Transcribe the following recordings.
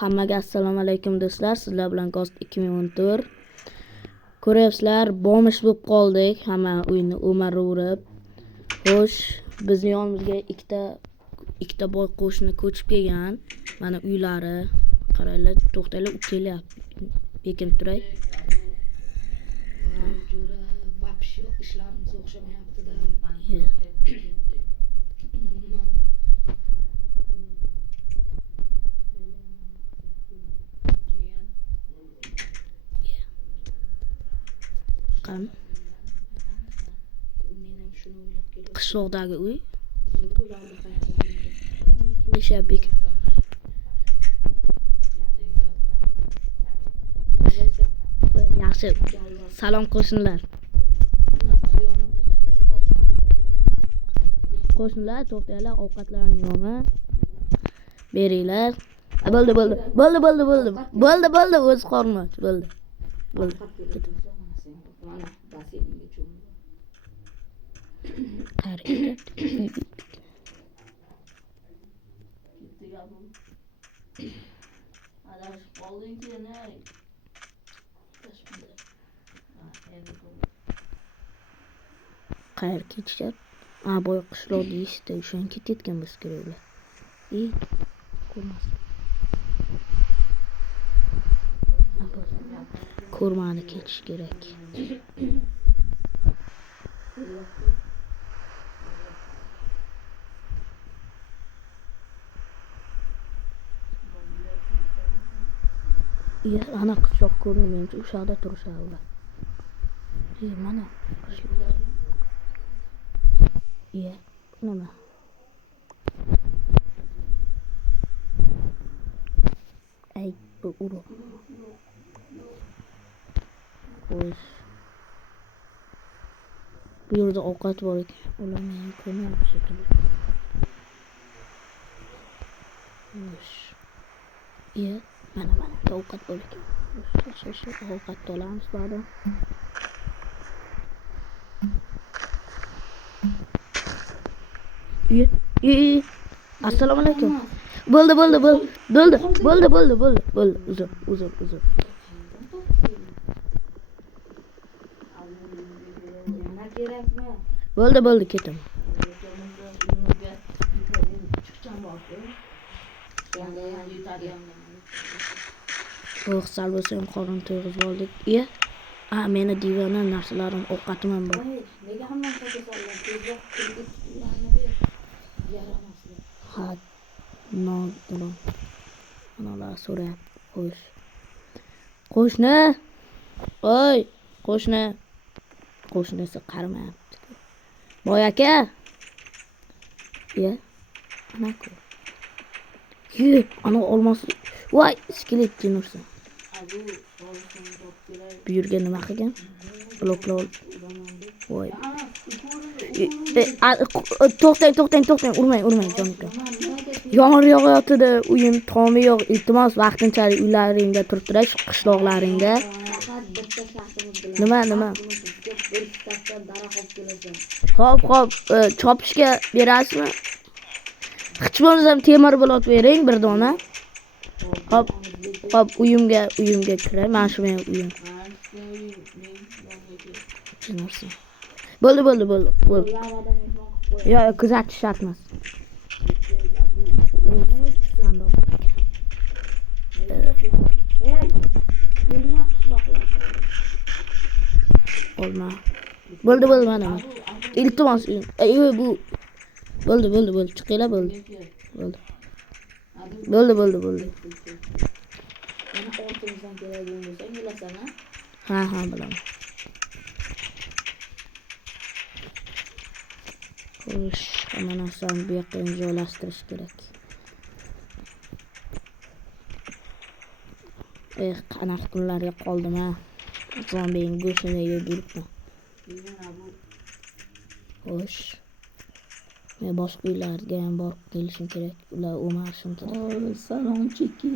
Hammaga assalomu alaykum do'stlar. Sizlar bilan Ghost 2014. Ko'ryapsizlar, bomish bo'lib qoldik. Hamma uyni o'maravurib. Xo'sh, bizning yonimizga ikkita boy qo'shni ko'chib kelgan. Mana uylari. Qaranglar, to'xtanglar, kelyapti. Bekin turay. Вообще ishlarimiz o'xshamayapti-da. Qani? Qishloqdagi uy. Kelishyapti. Yaxshi. Salom qo'shnilar. Qo'shnilar, to'xtanglar, ovqatlarning yo'qmi? Beringlar. Bo'ldi. Bo'ldi, o'z qorni och, bo'ldi. Qayerga ketishyapti? Boy qishloq deyishdi, o'shan ketayotgan biz keraklar. Ko'rmas. Ko'rmani ketish kerak. Ana qishloq ko'rinmayapti, o'sha yerda turishadi ular. Mana qishloq. Nima? Bu urug'. Xo'sh. Bu yerda ovqat bor ekan. Ularni ham ko'rmayapti shekilli. Xo'sh. Mana ovqat bor ekan. O'sha ovqat olamiz bari. Assalomu alaykum. Bo'ldi. Uzr. Bo'ldi, ketaman. Sal bo'lsa ham qorin to'yg'izib oldik. Meni divana narsalarim, ovqatim ham bor. Nega hamma qo'ysalar? Tezroq Nodron. Analar so'rayapti. Xo'sh. Qo'shni. Voy, qo'shni. Qo'shnisi qaramayapti. Boy aka. Ana-ku. Ana olmos. Voy, skelet jinursin. Bu yerga nima qilgan? Bloklar. Voy. To'xtang, urmang, jonim. Yomg'ir yog'ayotdi, uyim tomi yo'q. Iltimos, vaqtinchalik uylaringda turib turay, qishloqlaringda. Nima? Xo'p, chopishga berasizmi? Hech bo'lmasa temir blok bering bir dona. Xo'p, uyimga kiray. Mana shu mening uyim. Bo'ldi. Yo'q, kuzatish shart emas. Olma. Bo'ldi mana. Iltimos. Bu. Bo'ldi. Chiqinglar, bo'ldi. Bo'ldi. Yana ortimizdan keladigan bo'lsa, bilasana. Ha, bilaman. Xo'sh, hamma narsani bu yoqqa joylashtirish kerak. Qanaqa kunlarga qoldim-a. Zombiyning go'shtini yeb yuribman. Xo'sh. Men boshqa uylarga ham borib kelishim kerak. Ular o'marishim kerak. Salom cheki.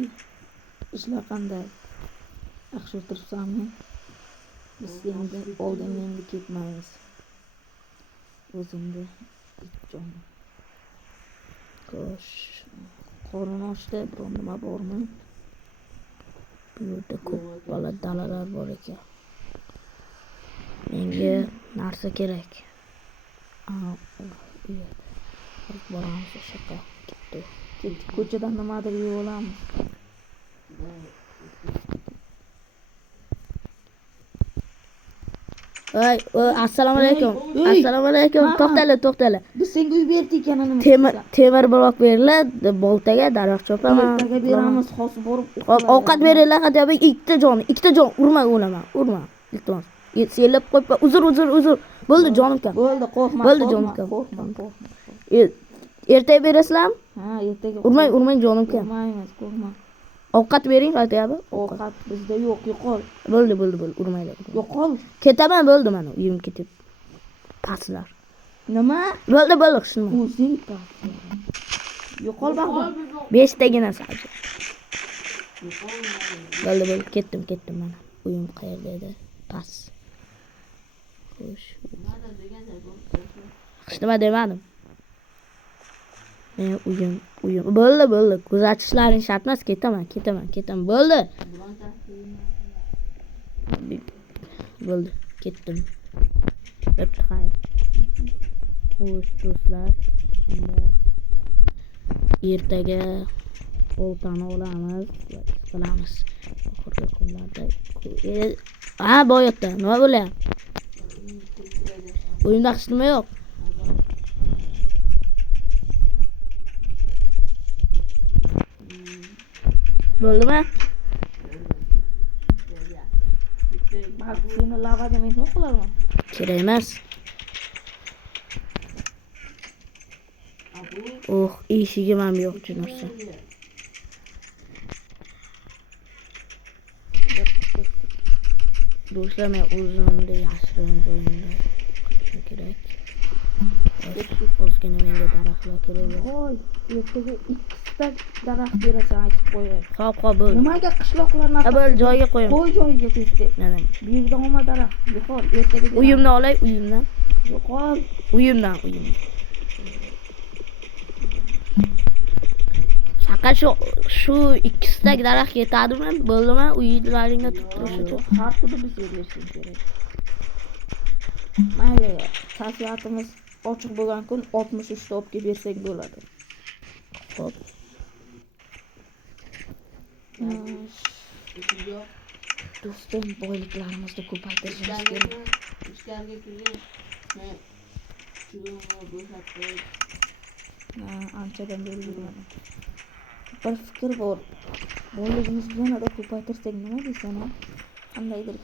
Ishlar qanday? Yaxshi o'tiribsanmi? Biz endi oldinga ketmaymiz. O'zimda jonim. Xo'sh. Qorin ochdi, biron nima bormi? Bu yerda ko'p bola dalalar bor ekan. Menga narsa kerak. Boramiz o'sha yoqqa. Ketdi. Ko'chadan nimadir yeb olamiz. Voy, assalomu alaykum. Ey, Assalomu alaykum. ha. To'xtala. Biz senga uy berdik yana nima? Temir bloq beriladi, boltaga daraxt chopaman. Ertaga beramiz, hozir borib Hop, ovqat beringlar, hadi ikkita jon, urma. Iltimos. Sellab qo'ypa, uzr. Bo'ldi jonim kam. Bo'ldi, qo'rqma. Bo'ldi, jonim kam. Qo'rqma. Ertaga berasizlarmi? Ha, ertaga. Urmang jonim kam. Urmaymiz, qo'rqma. Ovqat bering, hadi. Ovqat bizda yo'q, yo'qol. Bo'ldi, urmanglar. Yo'qol. Ketaman, bo'ldi mana, uyim ketib. Paslar. Nima? Bo'ldi, shuni. O'zing pas. Yo'qol bag'da. 5 tagina sadcha. Bo'ldi, ketdim mana. Uyim qayerda edi? Pas. Xo'sh. Nima demadim. Men uyim. Bo'ldi. Kuzatishlaring shart emas, ketaman. Bo'ldi. Bo'ldi, ketdim. O'tqay. Xo'sh, do'stlar. Ertaga oltani olamiz, qilamiz. Oxirgi kunlarda. Boyotda. Nima bo'lyapti? Uyimda hech nima yo'q. Bo'ldimi? Bak, seni lavada mehmon qilaman. Kerak emas. Eshigim ham yo'q chinarsa. Do'stlar, men o'zimda yashirin joyimda qilishim kerak. O'zgina menga daraxtlar kerak. Voy, ertaga 2ta daraxt berasan, aytib qo'yay. Xo'p, bo'ldi. Nimaga qishloqlarni Bo'ldi, joyiga qo'yaman. qo'y joyiga ketdi. Nima? Buyukda olma daraxt. Yo'qol, ertaga. Uyimni olay, uyimdan. Yo'qol. Uyimdan. Faqat shu ikkita daraxt yetadimi? Bo'ldimi? Uylaringda turish uchun. Har kuni bizga berishing kerak. Mayli, kafiyatimiz ochiq bo'lgan kun 63 ta olib kelib bersak bo'ladi. Xo'p. Do'stim, boyliklarimizni ko'paytirishimiz kerak. Ichkariga kirgan. Men chuvimni bo'shatib Anchadan beri yurganim. Bir fikr bor. Boyligimizni yanada ko'paytirsak nima deysan? Qandaydir